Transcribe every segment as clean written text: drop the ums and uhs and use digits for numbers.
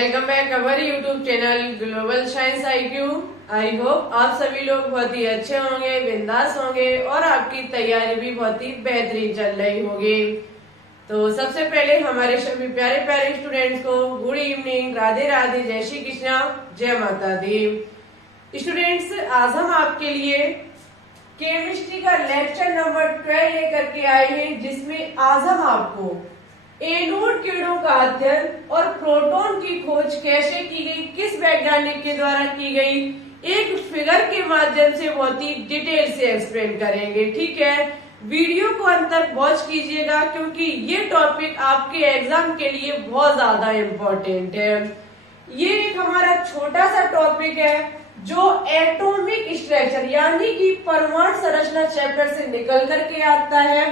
Welcome back our YouTube channel global science IQ। I hope आप सभी लोग बहुत ही अच्छे होंगे, बिंदास होंगे और आपकी तैयारी भी बहुत ही बेहतरीन चल रही होगी। तो सबसे पहले हमारे सभी प्यारे प्यारे स्टूडेंट्स को गुड इवनिंग, राधे राधे, जय श्री कृष्णा, जय माता दी। स्टूडेंट्स, आज हम आपके लिए केमिस्ट्री का लेक्चर नंबर 12 लेकर के आए हैं, जिसमें आज हम आपको एनोड किरणों का अध्ययन और प्रोटॉन की खोज कैसे की गई, किस वैज्ञानिक के द्वारा की गई, एक फिगर के माध्यम से बहुत ही डिटेल से एक्सप्लेन करेंगे। ठीक है, वीडियो को अंत तक वॉच कीजिएगा क्योंकि ये टॉपिक आपके एग्जाम के लिए बहुत ज्यादा इम्पोर्टेंट है। ये एक हमारा छोटा सा टॉपिक है जो एटॉमिक स्ट्रक्चर यानी कि परमाणु संरचना चैप्टर से निकल करके आता है।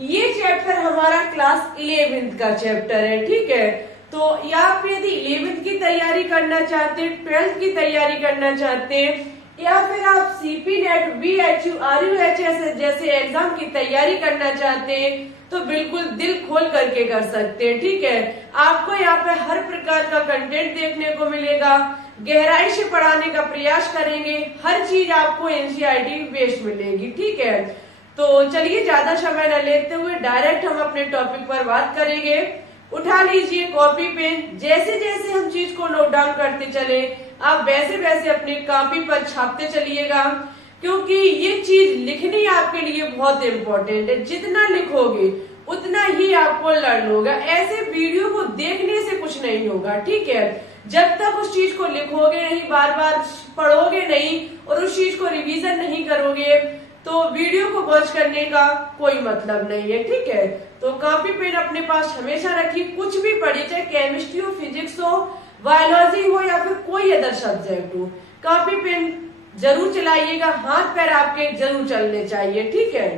ये चैप्टर हमारा क्लास 11th का चैप्टर है। ठीक है, तो आप यदि 11th की तैयारी करना चाहते हैं, 12th की तैयारी करना चाहते हैं, या फिर आप CP NET, BHU, RUHS जैसे एग्जाम की तैयारी करना चाहते हैं, तो बिल्कुल दिल खोल करके कर सकते हैं। ठीक है, आपको यहाँ पे हर प्रकार का कंटेंट देखने को मिलेगा, गहराई से पढ़ाने का प्रयास करेंगे, हर चीज आपको NCERT बेस्ड मिलेगी। ठीक है, तो चलिए ज्यादा समय न लेते हुए डायरेक्ट हम अपने टॉपिक पर बात करेंगे। उठा लीजिए कॉपी पेन, जैसे जैसे हम चीज को नोट डाउन करते चले आप वैसे वैसे अपनी कॉपी पर छापते चलिएगा, क्योंकि ये चीज लिखनी आपके लिए बहुत इम्पोर्टेंट है। जितना लिखोगे उतना ही आपको लर्न होगा। ऐसे वीडियो को देखने से कुछ नहीं होगा। ठीक है, जब तक उस चीज को लिखोगे नहीं, बार बार पढ़ोगे नहीं और उस चीज को रिवीजन नहीं करोगे, तो वीडियो को वॉच करने का कोई मतलब नहीं है। ठीक है, तो कॉपी पेन अपने पास हमेशा रखिए। कुछ भी पढ़ी, चाहे केमिस्ट्री हो, फिजिक्स हो, बायोलॉजी हो या फिर कोई अदर सब्जेक्ट हो, कॉपी पेन जरूर चलाइएगा। हाथ पैर आपके जरूर चलने चाहिए। ठीक है,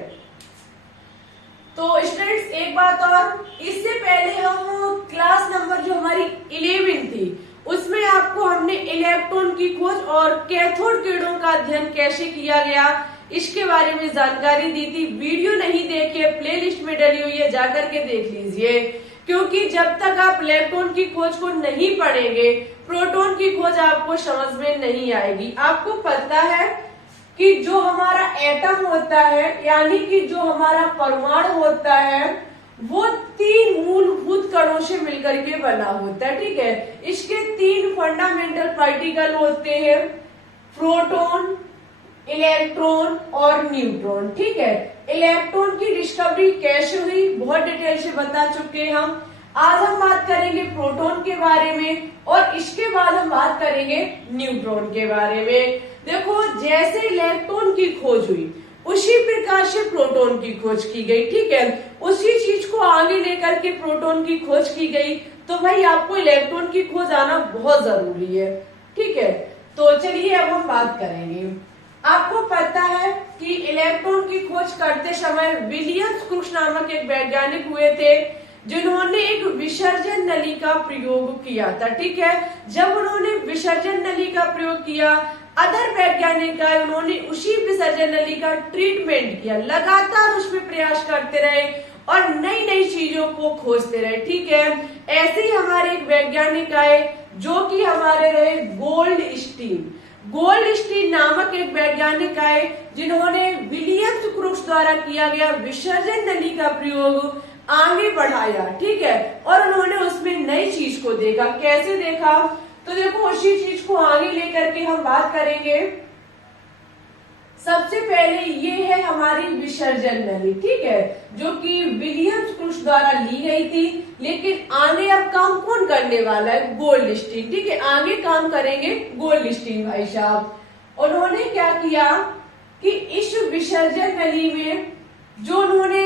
तो स्टूडेंट्स एक बात और, इससे पहले हम क्लास नंबर जो हमारी 11 थी उसमें आपको हमने इलेक्ट्रॉन की खोज और कैथोड किरणों का अध्ययन कैसे किया गया इसके बारे में जानकारी दी थी। वीडियो नहीं देखे, प्लेलिस्ट में डली हुई है, जाकर के देख लीजिए, क्योंकि जब तक आप इलेक्ट्रॉन की खोज को नहीं पढ़ेंगे प्रोटॉन की खोज आपको समझ में नहीं आएगी। आपको पता है कि जो हमारा एटम होता है यानी कि जो हमारा परमाणु होता है वो 3 मूलभूत कणों से मिलकर के बना होता है। ठीक है, इसके 3 फंडामेंटल पार्टिकल होते हैं, प्रोटॉन, इलेक्ट्रॉन और न्यूट्रॉन। ठीक है, इलेक्ट्रॉन की डिस्कवरी कैसे हुई बहुत डिटेल से बता चुके हैं हम। आज हम बात करेंगे प्रोटॉन के बारे में और इसके बाद हम बात करेंगे न्यूट्रॉन के बारे में। देखो, जैसे इलेक्ट्रॉन की खोज हुई उसी प्रकार से प्रोटॉन की खोज की गई। ठीक है, उसी चीज को आगे लेकर के प्रोटॉन की खोज की गई, तो भाई आपको इलेक्ट्रॉन की खोज आना बहुत जरूरी है। ठीक है, तो चलिए अब हम बात करेंगे। आपको पता है कि इलेक्ट्रॉन की खोज करते समय विलियम्स क्रुक्स नामक एक वैज्ञानिक हुए थे जिन्होंने एक विसर्जन नली का प्रयोग किया था। ठीक है, जब उन्होंने विसर्जन नली का प्रयोग किया, अदर वैज्ञानिक आए, उन्होंने उसी विसर्जन नली का ट्रीटमेंट किया, लगातार उसमें प्रयास करते रहे और नई नई चीजों को खोजते रहे। ठीक है, ऐसे ही हमारे एक वैज्ञानिक आए जो कि हमारे रहे गोल्डस्टीन। गोल्डस्टीन नामक एक वैज्ञानिक आए जिन्होंने विलियम्स क्रुक्स द्वारा किया गया विसर्जन नली का प्रयोग आगे बढ़ाया। ठीक है, और उन्होंने उसमें नई चीज को देखा। कैसे देखा, तो देखो उसी चीज को आगे लेकर के हम बात करेंगे। सबसे पहले ये है हमारी विसर्जन नली। ठीक है, जो कि विलियम्स क्रुक्स द्वारा ली गई थी, लेकिन आगे अब काम कौन करने वाला है, गोल्डस्टीन। ठीक है, आगे काम करेंगे गोल्डस्टीन भाई साहब। उन्होंने क्या किया कि इस विसर्जन नली में जो उन्होंने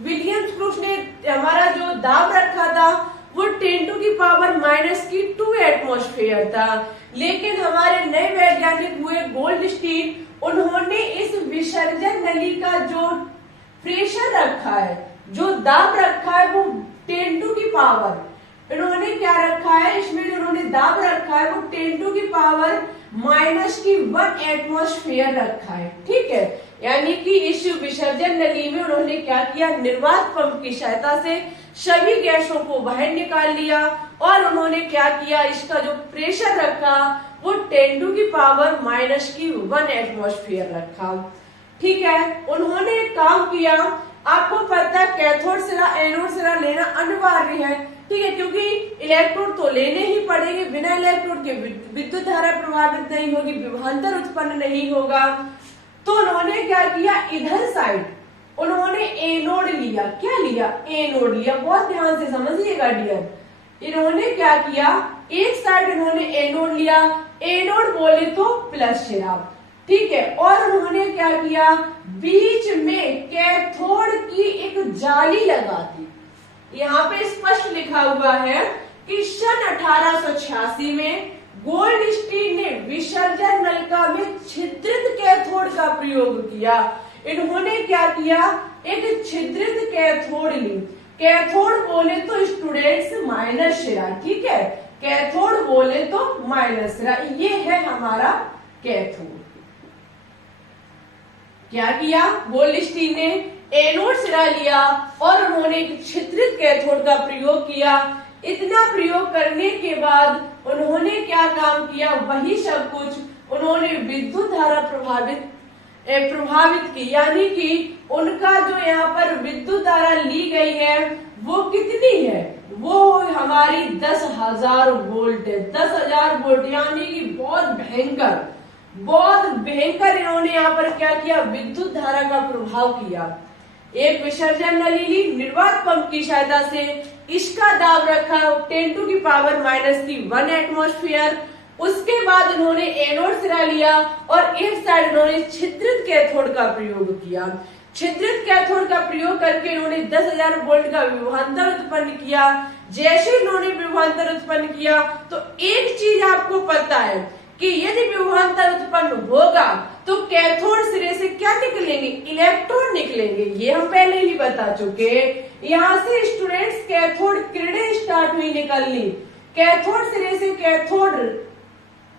विलियम्स क्रुक्स ने हमारा जो दाब रखा था वो 10⁻⁻² एटमॉस्फेयर था, लेकिन हमारे नए वैज्ञानिक हुए गोल्डस्टीन, उन्होंने इस विसर्जन नली का जो प्रेशर रखा है, जो दाब रखा है वो 10⁻, इन्होंने क्या रखा है, इसमें जो उन्होंने दाब रखा है वो 10⁻⁻1 एटमॉस्फेयर रखा है। ठीक है, यानी कि इस विसर्जन नली में उन्होंने क्या किया, निर्वात पंप की सहायता से सभी गैसों को बाहर निकाल लिया और उन्होंने क्या किया, इसका जो प्रेशर रखा वो 10⁻⁻⁻⁰ एटमॉस्फेयर रखा। ठीक है, उन्होंने एक काम किया, आपको पता है कैथोड सिरा एनोड सिरा लेना अनिवार्य है, ठीक है, क्योंकि इलेक्ट्रोड तो लेने ही पड़ेंगे, बिना इलेक्ट्रोड के विद्युत धारा प्रभावित नहीं होगी, विभवांतर उत्पन्न नहीं होगा। तो उन्होंने क्या किया, इधर साइड उन्होंने एनोड लिया। क्या लिया, एनोड लिया। बहुत ध्यान से समझिएगा डियर, इन्होंने क्या किया, एक साइड इन्होंने एनोड लिया, एनोड बोले तो प्लस सिरा, ठीक है, और उन्होंने क्या किया, बीच में कैथोड की एक जाली लगा दी। यहाँ पे स्पष्ट लिखा हुआ है कि सन 1886 में गोल्डस्टीन ने विसर्जन नलिका में छिद्रित कैथोड का प्रयोग किया। इन्होंने क्या किया, एक छिद्रित कैथोड ली। कैथोड बोले तो स्टूडेंट्स माइनस सिरा, ठीक है, कैथोड बोले तो माइनस सिरा, ये है हमारा कैथोड। क्या किया, गोल्डस्टीन ने एनोड सिरा लिया और उन्होंने एक छिद्रित कैथोड का प्रयोग किया। इतना प्रयोग करने के बाद उन्होंने क्या काम किया, वही सब कुछ उन्होंने विद्युत धारा प्रभावित की, यानी कि उनका जो यहाँ पर विद्युत धारा ली गई है वो कितनी है, वो हमारी 10,000 वोल्ट है। 10,000 वोल्ट यानी कि बहुत भयंकर इन्होंने यहाँ पर क्या किया, विद्युत धारा का प्रभाव किया। एक विसर्जन नली ली, निर्वात पंप की सहायता से इसका दाब रखा 10⁻⁻⁻1 एटमॉस्फेयर। उसके बाद इन्होंने एनोड सिरा लिया और एक साइड इन्होंने छिद्रित कैथोड का प्रयोग किया। छिद्रित कैथोड का प्रयोग करके इन्होंने 10,000 वोल्ट का विभवांतर उत्पन्न किया। जैसे इन्होंने विभवांतर उत्पन्न किया तो एक चीज आपको पता है कि यदि विभवांतर उत्पन्न होगा तो कैथोड सिरे से क्या निकलेंगे, इलेक्ट्रॉन निकलेंगे। ये हम पहले ही बता चुके। यहाँ से स्टूडेंट्स कैथोड किरणें स्टार्ट हुई निकलनी, कैथोड सिरे से कैथोड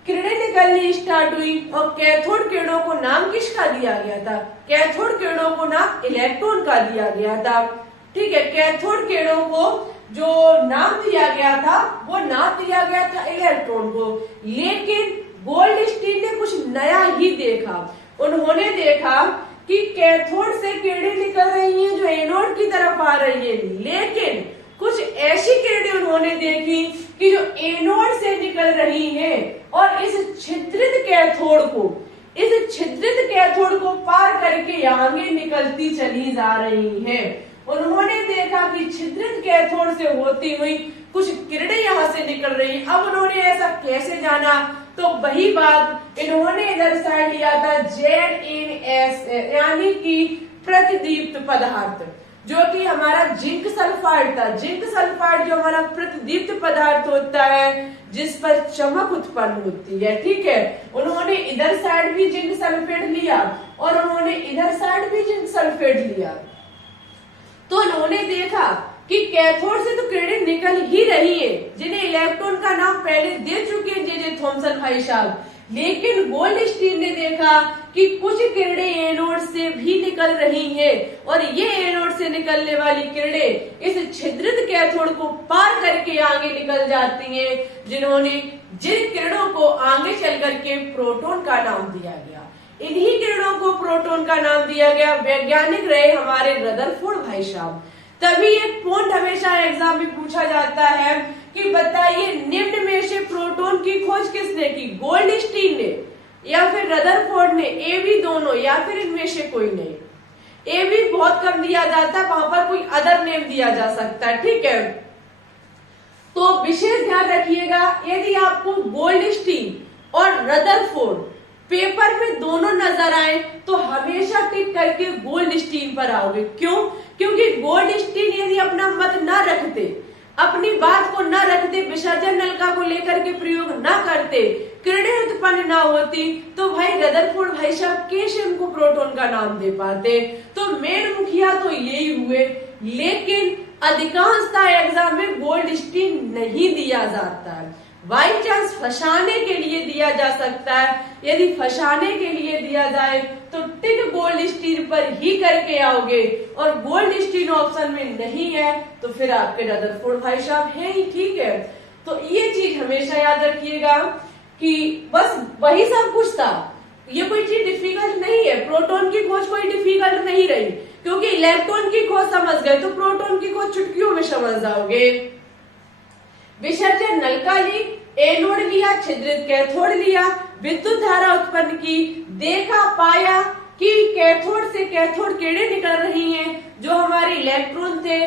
किरणें निकलनी स्टार्ट हुई और कैथोड किरणों को नाम किसका दिया गया था, कैथोड किरणों को नाम इलेक्ट्रॉन का दिया गया था। ठीक है, कैथोड किरणों को जो नाम दिया गया था वो नाम दिया गया था इलेक्ट्रॉन को। लेकिन गोल्डस्टीन ने कुछ नया ही देखा। उन्होंने देखा कि कैथोड से किरणें निकल रही हैं जो एनोड की तरफ आ रही है, लेकिन कुछ ऐसी किरणें उन्होंने देखी कि जो एनोड से निकल रही हैं और इस छिद्रित कैथोड को पार करके आगे निकलती चली जा रही हैं। उन्होंने देखा कि छिद्रित कैथोड से होती हुई कुछ किरणें यहाँ से निकल रही हैं। अब उन्होंने ऐसा कैसे जाना, तो वही बात इन्होंने इधर साइड लिया था ZnS, यानी कि प्रतिदीप्त पदार्थ, जो कि हमारा जिंक सल्फाइड था। जिंक सल्फाइड जो हमारा प्रतिदीप्त पदार्थ होता है जिस पर चमक उत्पन्न होती है। ठीक है, उन्होंने इधर साइड भी जिंक सल्फेट लिया और उन्होंने इधर साइड भी जिंक सल्फेट लिया। तो उन्होंने देखा कि कैथोड से तो किरणें निकल ही रही है, जिन्हें इलेक्ट्रॉन का नाम पहले दे चुके हैं जे थॉमसन भाई साहब। लेकिन गोल्डस्टीन ने देखा कि कुछ किरणें एनोड से भी निकल रही हैं और ये एनोड से निकलने वाली किरणें इस छिद्रित कैथोड को पार करके आगे निकल जाती हैं, जिन किरणों को आगे चल करके प्रोटॉन का नाम दिया गया। इन्हीं किरणों को प्रोटॉन का नाम दिया गया। वैज्ञानिक रहे हमारे रदरफोर्ड भाई साहब। तभी एक पॉइंट हमेशा एग्जाम में पूछा जाता है कि बताइए निम्न में से प्रोटॉन की खोज किसने की, गोल्डस्टीन ने या फिर रदरफोर्ड ने, ए बी दोनों, या फिर इनमें से कोई नहीं। ए बी बहुत कम दिया जाता है, वहां पर कोई अदर नेम दिया जा सकता है। ठीक है, तो विशेष ध्यान रखिएगा, यदि आपको गोल्डस्टीन और रदरफोर्ड पेपर में दोनों नजर आए तो हमेशा टिक करके गोल्डस्टीन पर आओगे। क्यों? क्योंकि गोल्डस्टीन यदि अपना मत न रखते, अपनी बात को न रखते, विसर्जन नलिका को लेकर के प्रयोग न करते, किरणें उत्पन्न न होती, तो भाई रदरफोर्ड भाई साहब कैसे उनको प्रोटॉन का नाम दे पाते। तो मेन मुखिया तो यही हुए, लेकिन अधिकांशतः एग्जाम में गोल्डस्टीन नहीं दिया जाता है। बाई चांस फंसाने के लिए दिया जा सकता है। यदि फंसाने के लिए दिया जाए तो टिक गोल्डस्टीन पर ही करके आओगे, और गोल्डस्टीन ऑप्शन में नहीं है तो फिर आपके रदरफोर्ड भाई साहब है ही। ठीक है, तो ये चीज हमेशा याद रखिएगा कि बस वही सब कुछ था, ये कोई चीज डिफिकल्ट नहीं है। प्रोटॉन की खोज कोई डिफिकल्ट नहीं रही, क्योंकि इलेक्ट्रॉन की खोज समझ गए तो प्रोटॉन की खोज चुटकियों में समझ जाओगे। विसर्जन नलिका ली, एनोड लिया, छिद्रित कैथोड लिया, विद्युत धारा उत्पन्न की, देखा पाया कि कैथोड से कैथोड किरणें निकल रही हैं जो हमारे इलेक्ट्रॉन थे।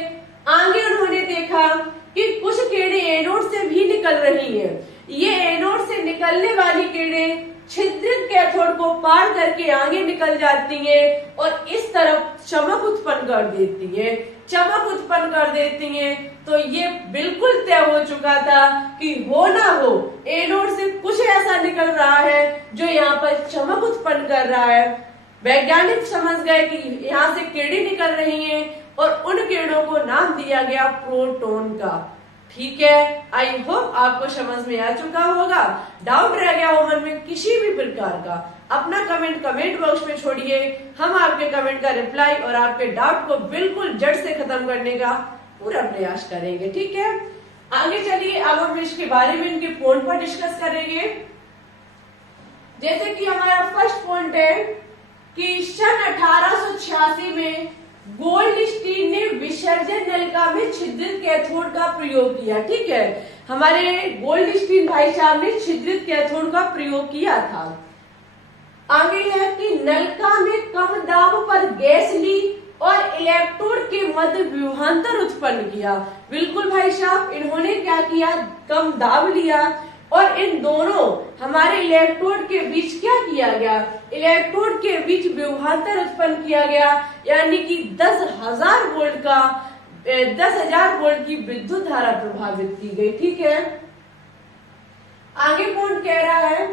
आगे उन्होंने देखा कि कुछ किरणें एनोड से भी निकल रही हैं। ये एनोड से निकलने वाली किरणें छिद्रित कैथोड को पार करके आगे निकल जाती हैं और इस तरफ चमक उत्पन्न कर देती हैं। चमक उत्पन्न कर देती हैं तो ये बिल्कुल तय हो चुका था कि हो ना हो एनोड से कुछ ऐसा निकल रहा है जो यहाँ पर चमक उत्पन्न कर रहा है। वैज्ञानिक समझ गए कि यहाँ से किरणें निकल रही हैं और उन किरणों को नाम दिया गया प्रोटॉन का। ठीक है, आई होप आपको समझ में आ चुका होगा। डाउट रह गया हो मन में किसी भी प्रकार का, अपना कमेंट बॉक्स में छोड़िए। हम आपके कमेंट का रिप्लाई और आपके डाउट को बिल्कुल जड़ से खत्म करने का पूरा प्रयास करेंगे। ठीक है, आगे चलिए अब हम इसके बारे में इनके पॉइंट पर डिस्कस करेंगे। जैसे कि हमारा फर्स्ट पॉइंट है कि सन 1886 में गोल्डस्टीन ने विसर्जन नलिका में छिद्रित कैथोड का प्रयोग किया। ठीक है, हमारे गोल्डस्टीन भाई साहब ने छिद्रित कैथोड का प्रयोग किया था। आगे है कि नलिका में कम दाब पर गैस ली और इलेक्ट्रोड के मध्य विभवांतर उत्पन्न किया। बिल्कुल भाई साहब, इन्होंने क्या किया, कम दाब लिया और इन दोनों हमारे इलेक्ट्रोड के बीच क्या किया गया, इलेक्ट्रोड के बीच विभवांतर उत्पन्न किया गया, यानी कि 10,000 वोल्ट का 10,000 वोल्ट की विद्युत धारा प्रभावित की गई। ठीक है, आगे पॉइंट कह रहा है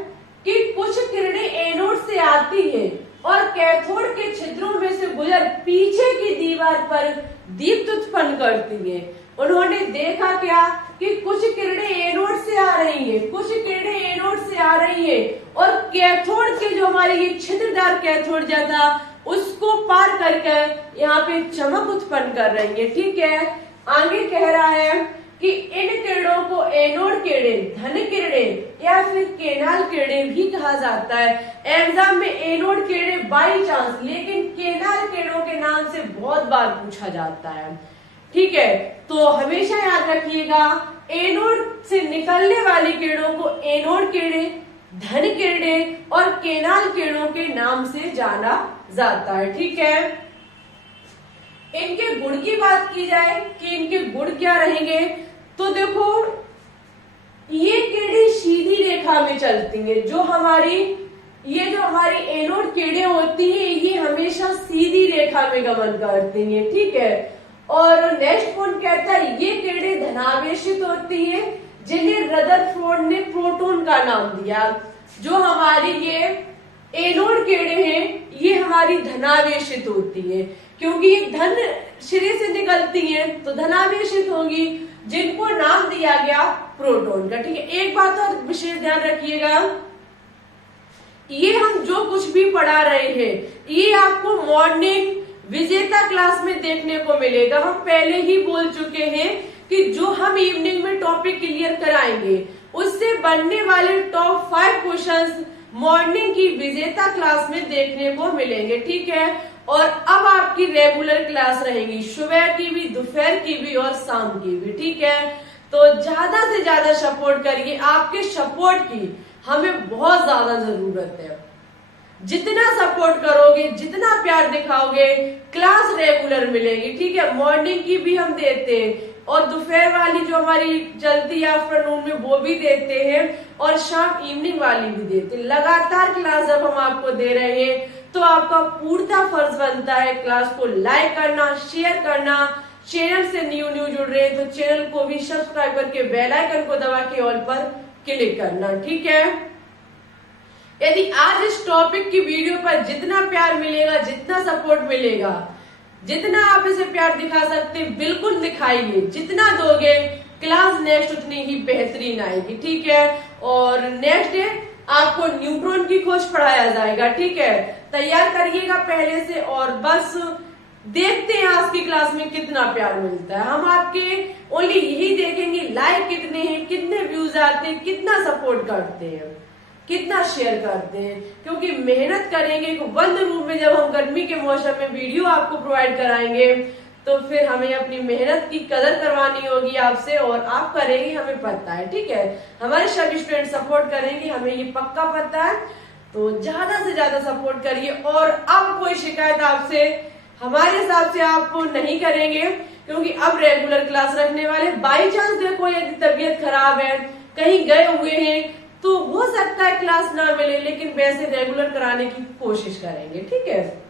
कि कुछ किरणें एनोड से आती हैं और कैथोड के छिद्रों में से गुजर पीछे की दीवार पर दीप्त उत्पन्न करती हैं। उन्होंने देखा क्या कि कुछ किरणें एनोड से आ रही हैं, कुछ किरणें एनोड से आ रही हैं और कैथोड के जो हमारे ये छिद्रदार कैथोड था उसको पार करके यहाँ पे चमक उत्पन्न कर रही है। ठीक है, आगे कह रहा है कि इन किरणों को एनोड किरणें, धन किरणें या फिर केनाल किरणें भी कहा जाता है। एग्जाम में एनोड किरणें बाई चांस, लेकिन केनाल किरणों के नाम से बहुत बार पूछा जाता है। ठीक है, तो हमेशा याद रखिएगा एनोड से निकलने वाली किरणों को एनोड किरणें, धन किरणें और केनाल किरणों के नाम से जाना जाता है। ठीक है, इनके गुण की बात की जाए कि इनके गुण क्या रहेंगे, तो देखो ये किरणें सीधी रेखा में चलती हैं। जो हमारी एनोड किरणें होती हैं ये हमेशा सीधी रेखा में गमन करती हैं। ठीक है, और नेक्स्ट पॉइंट कहता है ये किरणें धनावेशित होती हैं जिन्हें रदरफोर्ड ने प्रोटॉन का नाम दिया। जो हमारी ये एनोड किरणें हैं ये हमारी धनावेशित होती हैं, क्योंकि ये धन सिरे से निकलती हैं तो धनावेशित होंगी, जिनको नाम दिया गया प्रोटॉन का। ठीक है, एक बात और विशेष ध्यान रखिएगा, ये हम जो कुछ भी पढ़ा रहे हैं ये आपको मॉर्निंग विजेता क्लास में देखने को मिलेगा। हम पहले ही बोल चुके हैं कि जो हम इवनिंग में टॉपिक क्लियर कराएंगे उससे बनने वाले टॉप 5 क्वेश्चंस मॉर्निंग की विजेता क्लास में देखने को मिलेंगे। ठीक है, और अब आपकी रेगुलर क्लास रहेगी सुबह की भी, दोपहर की भी और शाम की भी। ठीक है, तो ज्यादा से ज्यादा सपोर्ट करिए, आपके सपोर्ट की हमें बहुत ज्यादा जरूरत है। जितना सपोर्ट करोगे, जितना प्यार दिखाओगे, क्लास रेगुलर मिलेगी। ठीक है, मॉर्निंग की भी हम देते हैं और दोपहर वाली जो हमारी चलती है आफ्टरनून में वो भी देते हैं और शाम इवनिंग वाली भी देते हैं। लगातार क्लास जब हम आपको दे रहे हैं तो आपका पूर्णतः फर्ज बनता है क्लास को लाइक करना, शेयर करना। चैनल से न्यू जुड़ रहे हैं तो चैनल को भी सब्सक्राइब करके बेल आइकन को दबा के ऑल पर क्लिक करना। ठीक है, यदि आज इस टॉपिक की वीडियो पर जितना प्यार मिलेगा, जितना सपोर्ट मिलेगा, जितना आप इसे प्यार दिखा सकते बिल्कुल दिखाइए। जितना दोगे क्लास नेक्स्ट उतनी ही बेहतरीन आएगी। ठीक है, और नेक्स्ट डे आपको न्यूट्रॉन की खोज पढ़ाया जाएगा। ठीक है, तैयार करिएगा पहले से और बस देखते हैं आज की क्लास में कितना प्यार मिलता है। हम आपके ओनली यही देखेंगे लाइक कितने हैं, कितने व्यूज आते हैं, कितना सपोर्ट करते हैं, कितना शेयर करते हैं। क्योंकि मेहनत करेंगे, बंद रूम में जब हम गर्मी के मौसम में वीडियो आपको प्रोवाइड कराएंगे तो फिर हमें अपनी मेहनत की कदर करवानी होगी आपसे, और आप करेंगे हमें पता है, ठीक है। हमारे सभी स्टूडेंट सपोर्ट करेंगे, हमें ये पक्का पता है। तो ज्यादा से ज्यादा सपोर्ट करिए। और अब कोई शिकायत आपसे हमारे हिसाब से आप नहीं करेंगे, क्योंकि अब रेगुलर क्लास रखने वाले। बाई चांस देखो यदि तबीयत खराब है, कहीं गए हुए हैं, तो हो सकता है क्लास ना मिले, लेकिन वैसे रेगुलर कराने की कोशिश करेंगे, ठीक है।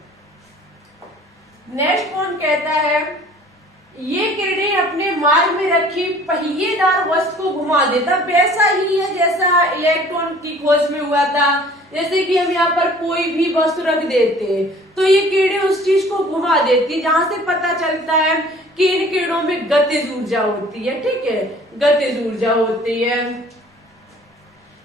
नेक्स्ट पॉइंट कहता है, ये किरणें अपने मार्ग में रखी पहिएदार वस्तु को घुमा देता। वैसा ही है जैसा इलेक्ट्रॉन की खोज में हुआ था। जैसे कि हम यहाँ पर कोई भी वस्तु रख देते हैं तो ये किरणें उस चीज को घुमा देती, जहां से पता चलता है कि इन किरणों में गतिज ऊर्जा होती है, ठीक है, गतिज ऊर्जा होती है।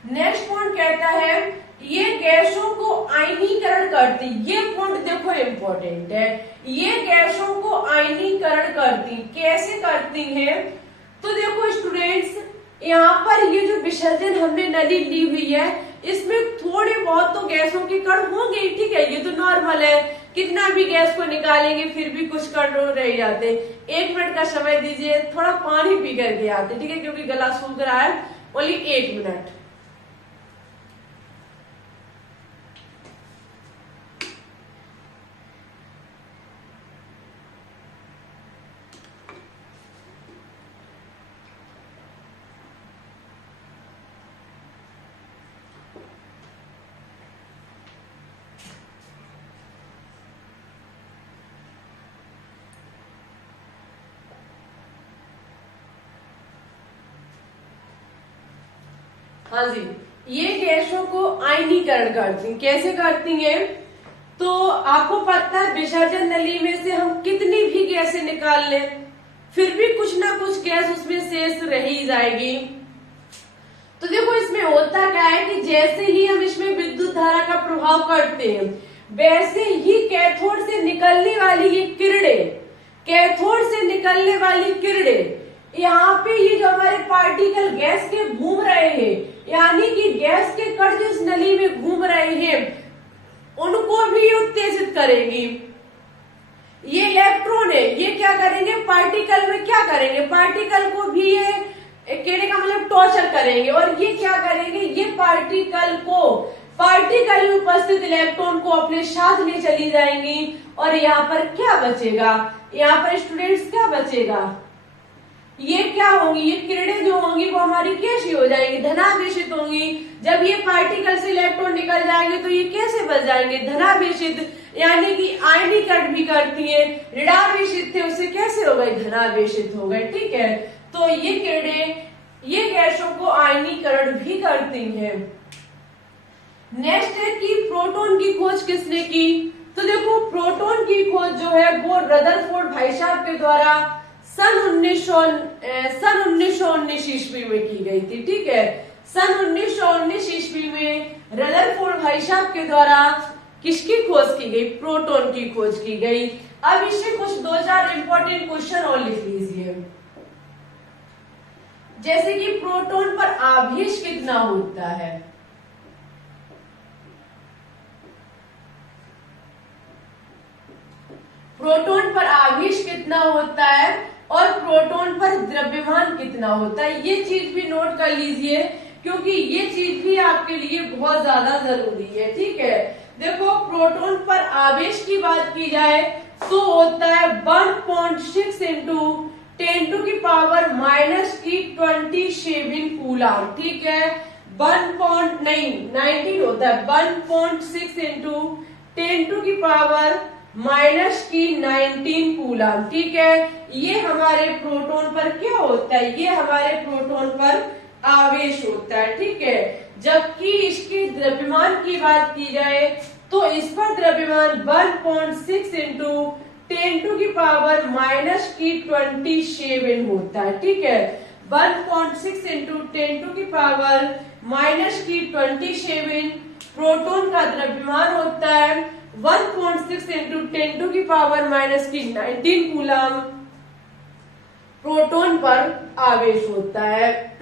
नेक्स्ट पॉइंट कहता है, ये गैसों को आयनीकरण करती। ये पॉइंट देखो इम्पोर्टेंट है। ये गैसों को आयनीकरण करती, कैसे करती हैं? तो देखो स्टूडेंट्स, यहाँ पर ये जो विसर्जन हमने नली ली हुई है, इसमें थोड़े बहुत तो गैसों के कण होंगे, ठीक है, ये तो नॉर्मल है। कितना भी गैस को निकालेंगे फिर भी कुछ कण रह जाते। 1 मिनट का समय दीजिए, थोड़ा पानी पी करके आते, ठीक है, क्योंकि गला सूख रहा है। Only 1 minute. हाँ जी, ये गैसों को आयनीकरण करती। कैसे करती हैं? तो आपको पता है विसर्जन नली में से हम कितनी भी गैसें निकाल लें फिर भी कुछ ना कुछ गैस उसमें शेष रह ही जाएगी। तो देखो इसमें होता क्या है कि जैसे ही हम इसमें विद्युत धारा का प्रभाव करते हैं, वैसे ही कैथोड से निकलने वाली ये किरणें, कैथोड से निकलने वाली किरणें, यहाँ पे ये जो हमारे पार्टिकल गैस के घूम रहे हैं, यानी कि गैस के कण जो इस नली में घूम रहे हैं, उनको भी उत्तेजित करेगी। ये इलेक्ट्रॉन है, ये क्या करेंगे? पार्टिकल में क्या करेंगे? पार्टिकल को भी ये कहने का मतलब टॉर्चर करेंगे। और ये क्या करेंगे? ये पार्टिकल में उपस्थित इलेक्ट्रॉन को अपने साथ ले चली जाएंगी। और यहाँ पर क्या बचेगा? यहाँ पर स्टूडेंट्स क्या बचेगा? ये क्या होंगी? ये किरणें जो होंगी वो हमारी कैसी हो जाएंगी? धनावेशित होंगी। जब ये पार्टिकल से इलेक्ट्रॉन निकल जाएंगे तो ये कैसे बच जाएंगे? धनावेशित, यानी कि आयनीकरण भी करती है। ऋणावेशित थे उसे कैसे हो गए? धनावेशित हो गए, ठीक है। तो ये किरणें ये गैसों को आयनीकरण भी करती हैं। नेक्स्ट है कि प्रोटॉन की खोज किसने की? तो देखो प्रोटॉन की खोज जो है वो रदरफोर्ड भाई साहब के द्वारा सन 1919 ईस्वी में की गई थी, ठीक है। सन 1919 ईस्वी में रदरफोर्ड भाई साहब के द्वारा किसकी खोज की गई? प्रोटॉन की खोज की गई। अब इससे कुछ 2-4 इंपॉर्टेंट क्वेश्चन और लिख लीजिए। जैसे कि प्रोटॉन पर आवेश कितना होता है? प्रोटॉन पर आवेश कितना होता है और प्रोटॉन पर द्रव्यमान कितना होता है? ये चीज भी नोट कर लीजिए, क्योंकि ये चीज भी आपके लिए बहुत ज्यादा जरूरी है, ठीक है। देखो प्रोटॉन पर आवेश की बात की जाए तो होता है 1.6 इंटू 10⁻⁻⁻27 कूलम, ठीक है। 19 होता है 1.6 इंटू 10⁻⁻⁻19 कूलम, ठीक है। ये हमारे प्रोटॉन पर क्या होता है? ये हमारे प्रोटॉन पर आवेश होता है, ठीक है। जबकि इसके द्रव्यमान की बात की जाए तो इस पर द्रव्यमान 1.6 इंटू 10⁻⁻27 होता है, ठीक है। 1.6 इंटू 10⁻⁻27 प्रोटॉन का द्रव्यमान होता है। 1.6 इंटू 10⁻⁻⁻19 कूलम प्रोटॉन पर आवेश होता है।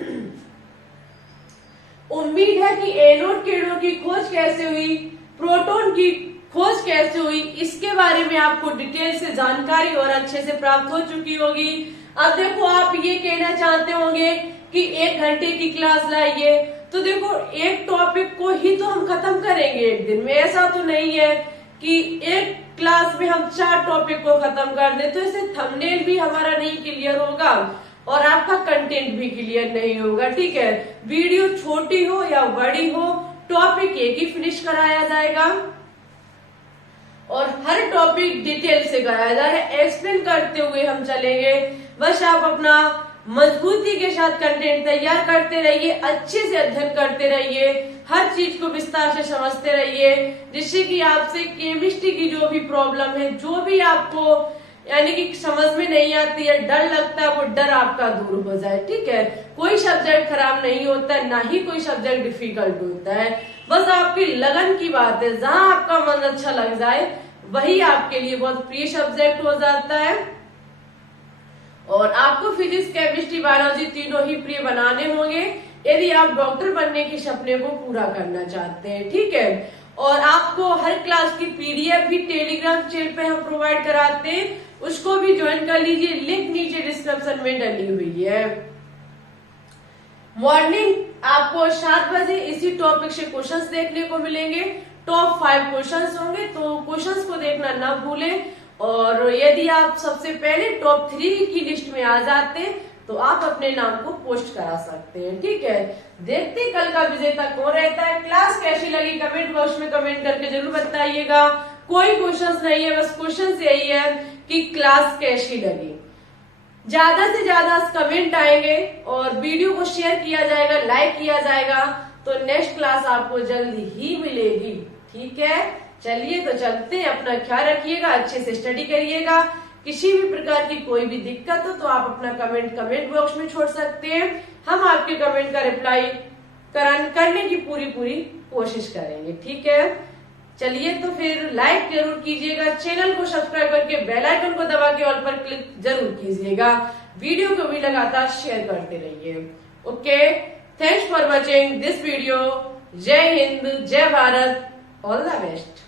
उम्मीद है कि एनोड किरणों की खोज कैसे हुई, प्रोटॉन की खोज कैसे हुई, इसके बारे में आपको डिटेल से जानकारी और अच्छे से प्राप्त हो चुकी होगी। अब देखो, आप ये कहना चाहते होंगे कि 1 घंटे की क्लास लाइए, तो देखो एक टॉपिक को ही तो हम खत्म करेंगे एक दिन में, ऐसा तो नहीं है कि एक क्लास में हम 4 टॉपिक को खत्म कर दें, तो इससे थंबनेल भी हमारा नहीं क्लियर होगा और आपका कंटेंट भी क्लियर नहीं होगा। ठीक है, वीडियो छोटी हो या बड़ी हो, टॉपिक एक ही फिनिश कराया जाएगा और हर टॉपिक डिटेल से कराया जाएगा, एक्सप्लेन करते हुए हम चलेंगे। बस आप अपना मजबूती के साथ कंटेंट तैयार करते रहिए, अच्छे से अध्ययन करते रहिए, हर चीज को विस्तार से समझते रहिए, जिससे कि आपसे केमिस्ट्री की जो भी प्रॉब्लम है, जो भी आपको यानी कि समझ में नहीं आती है, डर लगता है, वो डर आपका दूर हो जाए। ठीक है, कोई सब्जेक्ट खराब नहीं होता है, ना ही कोई सब्जेक्ट डिफिकल्ट होता है, बस आपकी लगन की बात है। जहां आपका मन अच्छा लग जाए वही आपके लिए बहुत प्रिय सब्जेक्ट हो जाता है। और आपको फिजिक्स, केमिस्ट्री, बायोलॉजी तीनों ही प्रिय बनाने होंगे यदि आप डॉक्टर बनने के सपने को पूरा करना चाहते हैं। ठीक है, और आपको हर क्लास की पीडीएफ भी टेलीग्राम चैनल पे हम प्रोवाइड कराते हैं, उसको भी ज्वाइन कर लीजिए, लिंक नीचे डिस्क्रिप्शन में डली हुई है। मॉर्निंग आपको 7 बजे इसी टॉपिक से क्वेश्चंस देखने को मिलेंगे, टॉप 5 क्वेश्चंस होंगे, तो क्वेश्चंस को देखना ना भूलें। और यदि आप सबसे पहले टॉप 3 की लिस्ट में आ जाते तो आप अपने नाम को पोस्ट करा सकते हैं। ठीक है, देखते हैं कल का विजेता कौन रहता है। क्लास कैसी लगी कमेंट बॉक्स में कमेंट करके जरूर बताइएगा। कोई क्वेश्चंस नहीं है, बस क्वेश्चन यही है कि क्लास कैसी लगी। ज्यादा से ज्यादा कमेंट आएंगे और वीडियो को शेयर किया जाएगा, लाइक किया जाएगा, तो नेक्स्ट क्लास आपको जल्दी ही मिलेगी। ठीक है, चलिए तो चलते हैं, अपना ख्याल रखिएगा, अच्छे से स्टडी करिएगा। किसी भी प्रकार की कोई भी दिक्कत हो तो आप अपना कमेंट बॉक्स में छोड़ सकते हैं, हम आपके कमेंट का रिप्लाई करने की पूरी कोशिश करेंगे। ठीक है, चलिए तो फिर लाइक जरूर कीजिएगा, चैनल को सब्सक्राइब करके बेल आइकन को दबा के ऑल पर क्लिक जरूर कीजिएगा, वीडियो को भी लगातार शेयर करते रहिए। Okay, thanks for watching this video. जय हिंद, जय भारत, ऑल द बेस्ट।